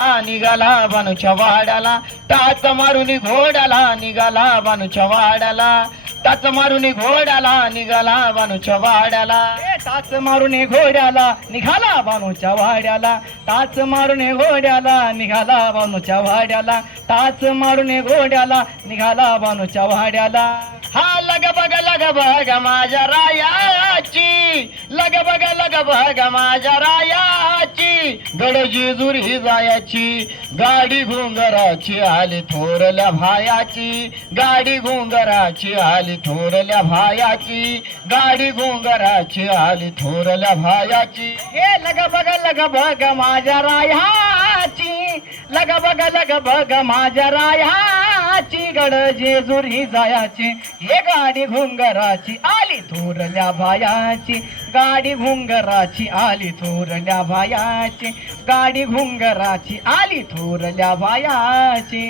निघाला बानूच्या वाड्याला, टाच मारून घोड्याला निघाला बानूच्या वाड्याला, टाच मारून घोड्याला निघाला बानूच्या वाड्याला, टाच मारून घोड्याला निघाला बानूच्या वाड्याला, टाच मारून घोड्याला निघाला बानूच्या वाड्याला, टाच मारून घोड्याला निघाला बानूच्या वाड्याला. हा लग बग माझ्या रायाची, लग बग माझ्या रायाची, गड जेजुरी जायाची, गाडी घुंगराची आली थोरल्या भायाची, गाडी घुंगराची आली थोरल्या भायाची, गाडी घुंगराची आली थोरल्या भायाची. हे लग बग माझ्या रायाची, लग बग माझ्या रायाची, गड जेजुरी जायाची, हे गाडी घुंगराची आली थोरल्या भायाची, गाडी घुंगराची आली थोरल्या भायाची, गाडी घुंगराची आली थोरल्या भायाची.